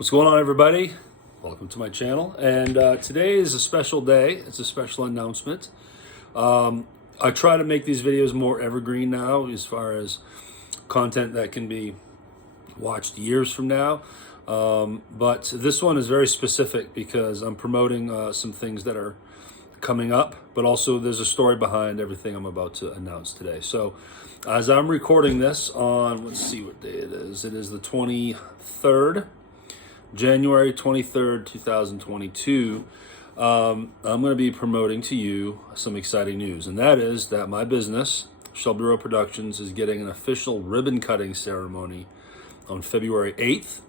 What's going on, everybody? Welcome to my channel. And today is a special day. It's a special announcement. I try to make these videos more evergreen now as far as content that can be watched years from now. But this one is very specific because I'm promoting some things that are coming up, but also there's a story behind everything I'm about to announce today. So as I'm recording this on, let's see what day it is. It is the 23rd. January 23rd, 2022, I'm going to be promoting to you some exciting news, and that is that my business, Shelby Row Productions, is getting an official ribbon cutting ceremony on February 8th,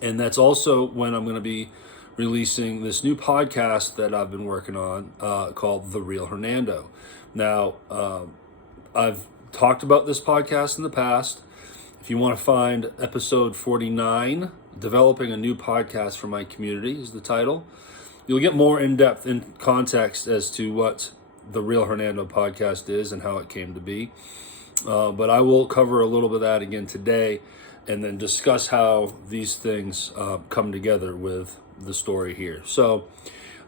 and that's also when I'm going to be releasing this new podcast that I've been working on called The Real Hernando. Now, I've talked about this podcast in the past. If you want to find episode 49, Developing a New Podcast for My Community is the title. You'll get more in-depth in context as to what the Real Hernando Podcast is and how it came to be. But I will cover a little bit of that again today and then discuss how these things come together with the story here. So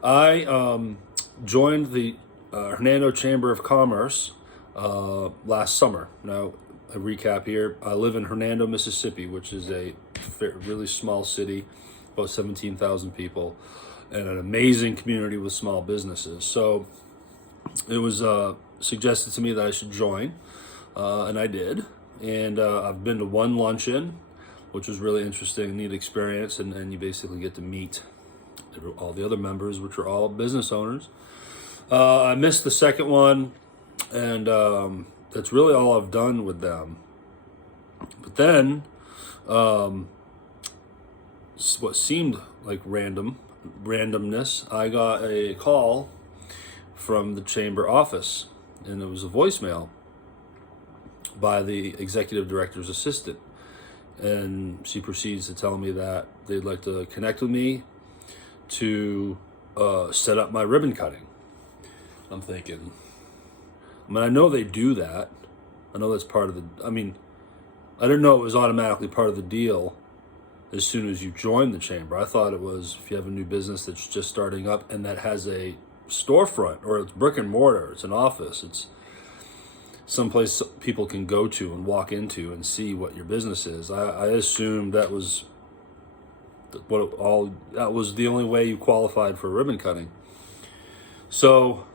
I joined the Hernando Chamber of Commerce last summer. Now, a recap here. I live in Hernando, Mississippi, which is a really small city, about 17,000 people, and an amazing community with small businesses. So it was suggested to me that I should join, and I did. And I've been to one luncheon, which was really interesting, neat experience, and you basically get to meet all the other members, which are all business owners. I missed the second one, and that's really all I've done with them. But then, what seemed like randomness, I got a call from the chamber office, and it was a voicemail by the executive director's assistant. And she proceeds to tell me that they'd like to connect with me to set up my ribbon cutting. I'm thinking, I know they do that. I know that's part of the, I didn't know it was automatically part of the deal as soon as you join the chamber. I thought it was if you have a new business that's just starting up and that has a storefront, or it's brick and mortar, it's an office, it's someplace people can go to and walk into and see what your business is. I assumed that was that was the only way you qualified for ribbon cutting. So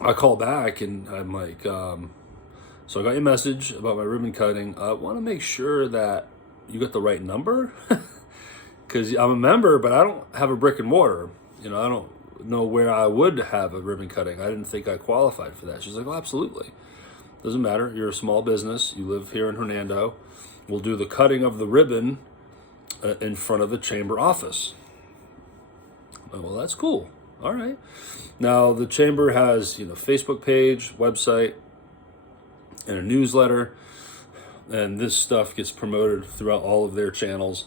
I call back and I'm like, so I got your message about my ribbon cutting. I want to make sure that you got the right number because I'm a member, but I don't have a brick and mortar. I don't know where I would have a ribbon cutting. I didn't think I qualified for that. She's like, well, absolutely. Doesn't matter. You're a small business. You live here in Hernando. We'll do the cutting of the ribbon in front of the chamber office. Well, that's cool. All right. Now, the chamber has, Facebook page, website, and a newsletter, and this stuff gets promoted throughout all of their channels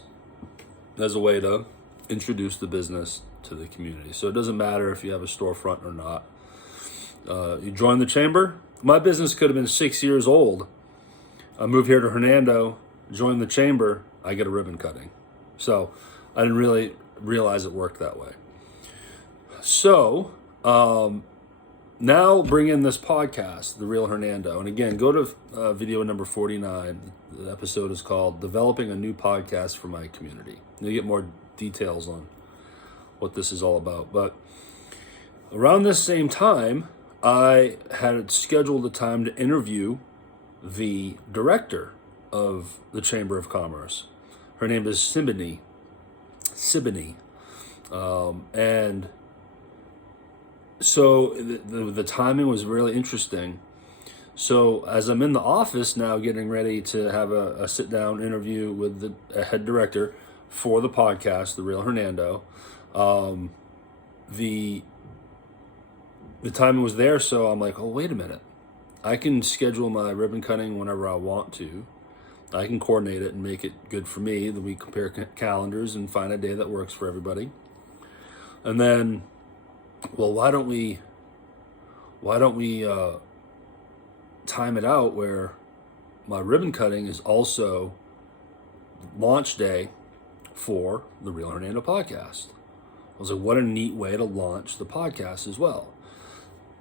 as a way to introduce the business to the community. So it doesn't matter if you have a storefront or not. You join the chamber. My business could have been 6 years old. I moved here to Hernando, joined the chamber, I get a ribbon cutting. So I didn't really realize it worked that way. So, now bring in this podcast, The Real Hernando. And again, go to video number 49. The episode is called Developing a New Podcast for My Community. You'll get more details on what this is all about. But around this same time, I had scheduled a time to interview the director of the Chamber of Commerce. Her name is Siboney. And so the timing was really interesting. So as I'm in the office now getting ready to have a sit-down interview with a head director for the podcast, The Real Hernando, the timing was there, so I'm like, oh, wait a minute. I can schedule my ribbon cutting whenever I want to. I can coordinate it and make it good for me. Then we compare calendars and find a day that works for everybody. And then, well, why don't we time it out where my ribbon cutting is also launch day for the Real Hernando Podcast. I was like, what a neat way to launch the podcast as well.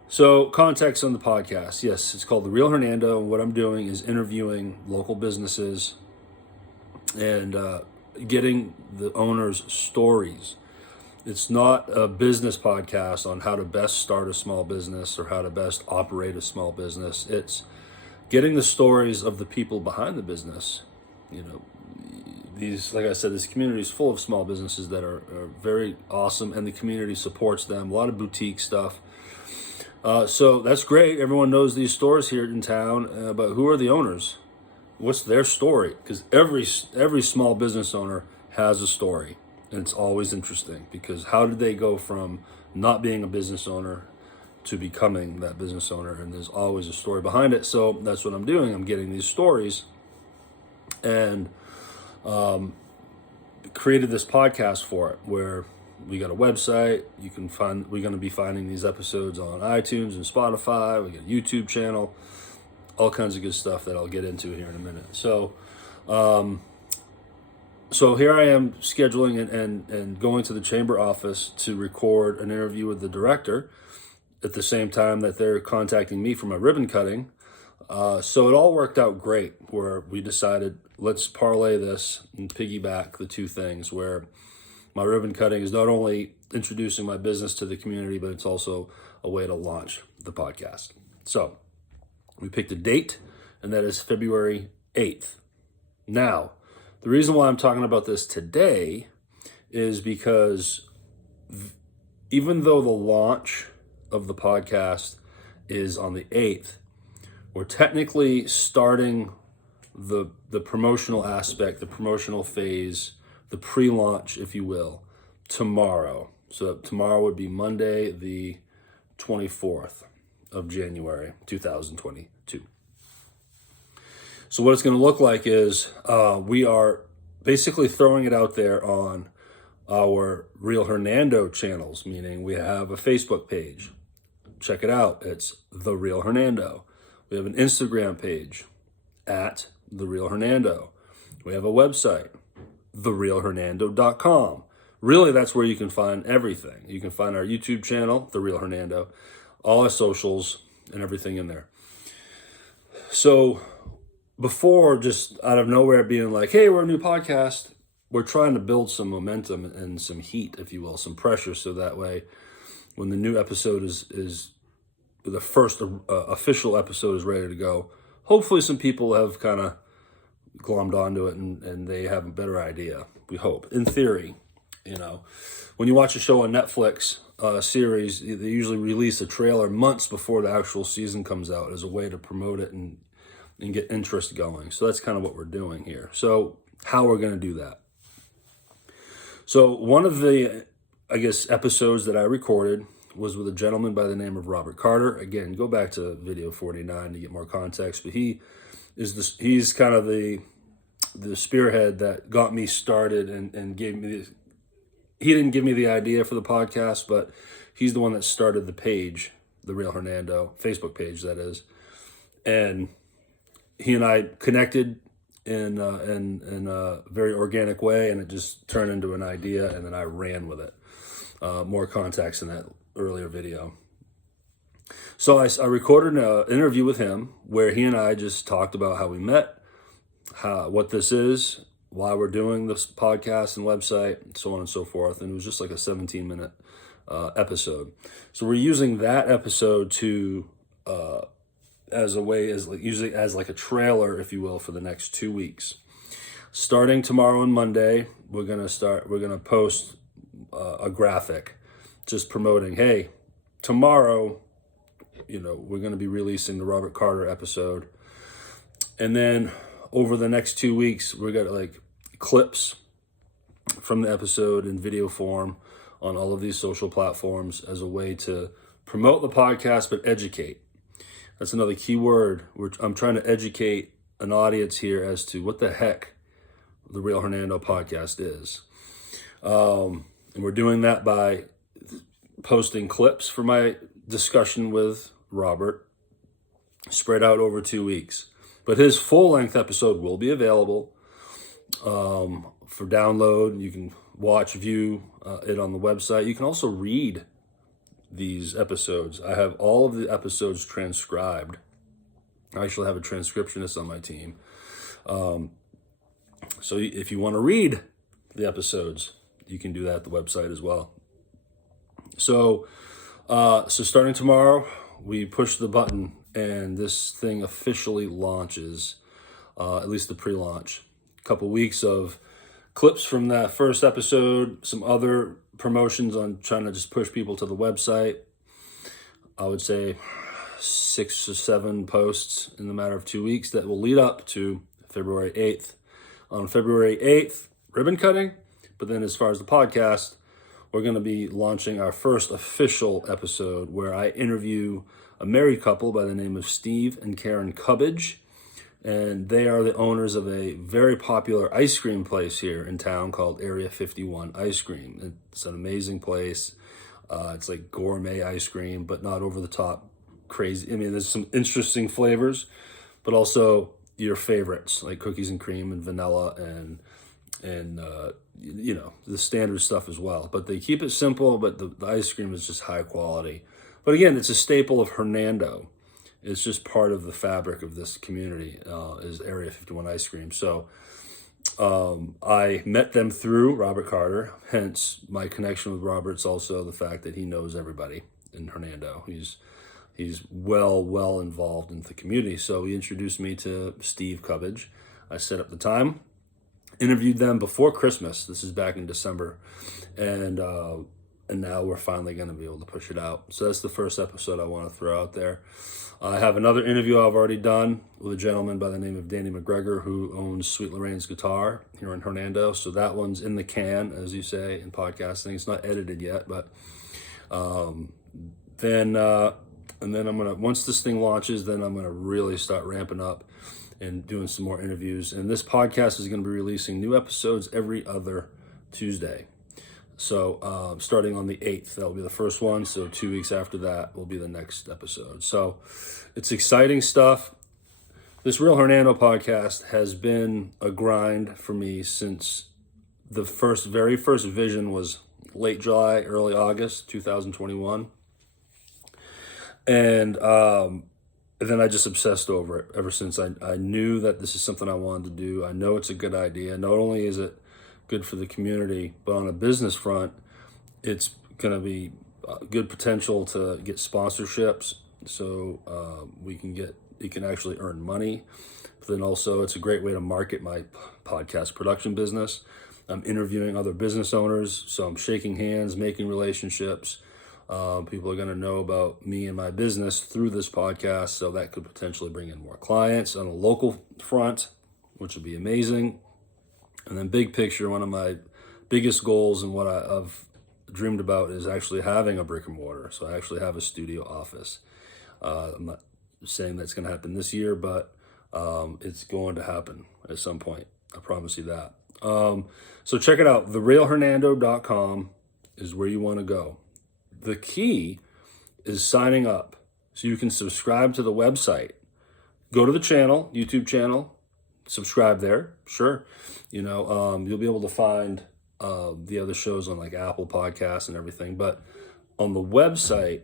So, context on the podcast. Yes, it's called The Real Hernando, and what I'm doing is interviewing local businesses and getting the owners' stories. It's not a business podcast on how to best start a small business or how to best operate a small business. It's getting the stories of the people behind the business. These, like I said, this community is full of small businesses that are very awesome, and the community supports them. A lot of boutique stuff. So that's great. Everyone knows these stores here in town, but who are the owners? What's their story? Because every small business owner has a story, and it's always interesting because how did they go from not being a business owner to becoming that business owner? And there's always a story behind it. So that's what I'm doing. I'm getting these stories and created this podcast for it where we got a website. We're going to be finding these episodes on iTunes and Spotify. We got a YouTube channel, all kinds of good stuff that I'll get into here in a minute. So here I am scheduling and going to the chamber office to record an interview with the director at the same time that they're contacting me for my ribbon cutting. So it all worked out great where we decided, let's parlay this and piggyback the two things where my ribbon cutting is not only introducing my business to the community, but it's also a way to launch the podcast. So we picked a date, and that is February 8th. Now, the reason why I'm talking about this today is because even though the launch of the podcast is on the 8th, we're technically starting the promotional aspect, the promotional phase, the pre-launch, if you will, tomorrow. So tomorrow would be Monday, the 24th of January, 2022. So what it's going to look like is we are basically throwing it out there on our Real Hernando channels, meaning we have a Facebook page. Check it out. It's The Real Hernando. We have an Instagram page at The Real Hernando. We have a website, therealhernando.com. Really, that's where you can find everything. You can find our YouTube channel, The Real Hernando, all our socials and everything in there. So before just out of nowhere being like, hey, we're a new podcast, we're trying to build some momentum and some heat, if you will, some pressure, so that way when the new episode is the first official episode is ready to go, hopefully some people have kind of glommed onto it and they have a better idea, we hope. In theory, when you watch a show on Netflix, series, they usually release a trailer months before the actual season comes out as a way to promote it and get interest going. So that's kind of what we're doing here. So how we're going to do that. So one of the, episodes that I recorded was with a gentleman by the name of Robert Carter. Again, go back to video 49 to get more context, but he's kind of the spearhead that got me started and gave me he didn't give me the idea for the podcast, but he's the one that started the page, the Real Hernando Facebook page, that is. And he and I connected in a very organic way, and it just turned into an idea, and then I ran with it. More context in that earlier video. So I recorded an interview with him where he and I just talked about how we met, what this is, why we're doing this podcast and website, so on and so forth. And it was just like a 17-minute episode. So we're using that episode to as a trailer, if you will, for the next 2 weeks. Starting tomorrow and Monday, we're gonna post a graphic just promoting, hey, tomorrow, we're going to be releasing the Robert Carter episode. And then over the next 2 weeks, we're going to clips from the episode in video form on all of these social platforms as a way to promote the podcast, but educate. That's another key word. I'm trying to educate an audience here as to what the heck the Real Hernando Podcast is. And we're doing that by posting clips for my discussion with Robert spread out over 2 weeks. But his full-length episode will be available for download. You can view it on the website. You can also read these episodes. I have all of the episodes transcribed. I actually have a transcriptionist on my team. So if you want to read the episodes, you can do that at the website as well. So starting tomorrow, we push the button and this thing officially launches, at least the pre-launch. A couple weeks of clips from that first episode, some other promotions on trying to just push people to the website. I would say 6 or 7 posts in the matter of 2 weeks that will lead up to February 8th. On February 8th, ribbon cutting. But then as far as the podcast, we're going to be launching our first official episode where I interview a married couple by the name of Steve and Karen Cubbage. And they are the owners of a very popular ice cream place here in town called Area 51 Ice Cream. It's an amazing place. It's like gourmet ice cream, but not over the top crazy. I mean, there's some interesting flavors, but also your favorites like cookies and cream and vanilla and the standard stuff as well. But they keep it simple, but the ice cream is just high quality. But again, it's a staple of Hernando. It's just part of the fabric of this community, is Area 51 ice cream. So I met them through Robert Carter, hence my connection with Robert's also the fact that he knows everybody in Hernando. He's well involved in the community. So he introduced me to Steve Cubbage. I set up the time, interviewed them before Christmas. This is back in December. And now we're finally going to be able to push it out. So that's the first episode I want to throw out there. I have another interview I've already done with a gentleman by the name of Danny McGregor who owns Sweet Lorraine's Guitar here in Hernando. So that one's in the can, as you say, in podcasting. It's not edited yet, but then I'm going to, once this thing launches, then I'm going to really start ramping up and doing some more interviews. And this podcast is going to be releasing new episodes every other Tuesday. So starting on the 8th, that'll be the first one. So 2 weeks after that will be the next episode. So it's exciting stuff. This Real Hernando podcast has been a grind for me since the very first vision was late July, early August, 2021. And then I just obsessed over it ever since. I knew that this is something I wanted to do. I know it's a good idea. Not only is it good for the community, but on a business front, it's going to be good potential to get sponsorships. So you can actually earn money. But then also it's a great way to market my podcast production business. I'm interviewing other business owners. So I'm shaking hands, making relationships. People are going to know about me and my business through this podcast. So that could potentially bring in more clients on a local front, which would be amazing. And then big picture, one of my biggest goals and what I've dreamed about is actually having a brick and mortar. So I actually have a studio office. I'm not saying that's going to happen this year, but it's going to happen at some point. I promise you that. So check it out. TheRealHernando.com is where you want to go. The key is signing up so you can subscribe to the website. Go to the channel, YouTube channel, subscribe there. Sure. You'll be able to find the other shows on like Apple Podcasts and everything. But on the website,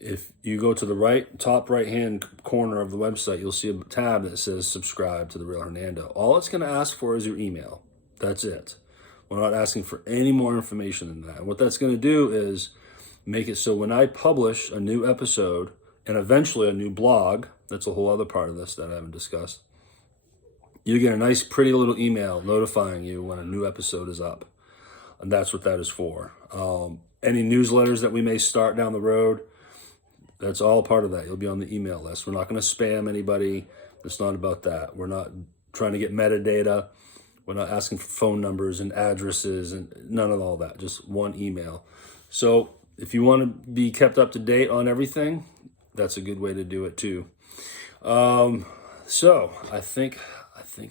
if you go to the top right-hand corner of the website, you'll see a tab that says subscribe to The Real Hernando. All it's going to ask for is your email. That's it. We're not asking for any more information than that. And what that's going to do is make it so when I publish a new episode and eventually a new blog, that's a whole other part of this that I haven't discussed, you get a nice pretty little email notifying you when a new episode is up. And that's what that is for. Any newsletters that we may start down the road, that's all part of that. You'll be on the email list. We're not going to spam anybody. It's not about that. We're not trying to get metadata. We're not asking for phone numbers and addresses and none of all that. Just one email. So if you want to be kept up to date on everything, that's a good way to do it too. So I think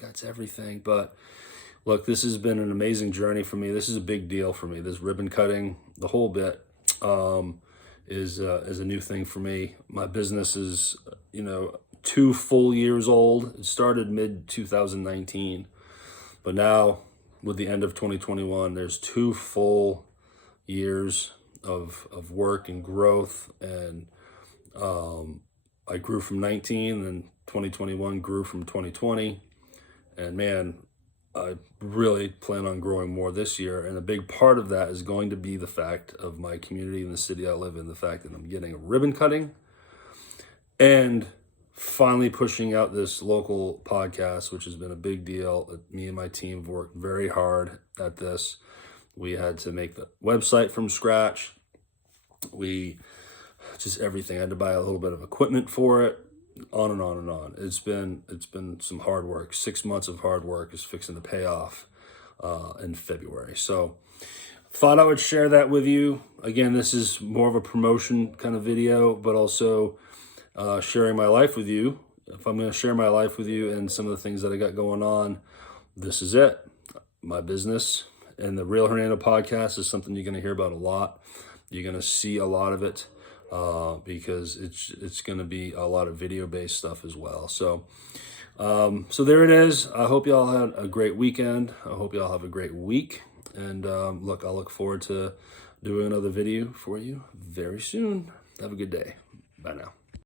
that's everything. But look, this has been an amazing journey for me. This is a big deal for me. This ribbon cutting, the whole bit, is a new thing for me. My business is, 2 full years old. It started mid 2019, but now with the end of 2021. There's 2 full years of work and growth, and I grew from 19, and 2021 grew from 2020, and man, I really plan on growing more this year, and a big part of that is going to be the fact of my community in the city I live in, the fact that I'm getting a ribbon cutting and finally pushing out this local podcast, which has been a big deal. Me and my team have worked very hard at this. We had to make the website from scratch. Just everything. I had to buy a little bit of equipment for it, on and on and on. It's been some hard work. 6 months of hard work is fixing to pay off in February. So thought I would share that with you. Again, this is more of a promotion kind of video, but also sharing my life with you. If I'm going to share my life with you and some of the things that I got going on, this is it. My business and the Real Hernando Podcast is something you're going to hear about a lot. You're going to see a lot of it because it's going to be a lot of video-based stuff as well. So there it is. I hope y'all had a great weekend. I hope y'all have a great week. And look, I look forward to doing another video for you very soon. Have a good day. Bye now.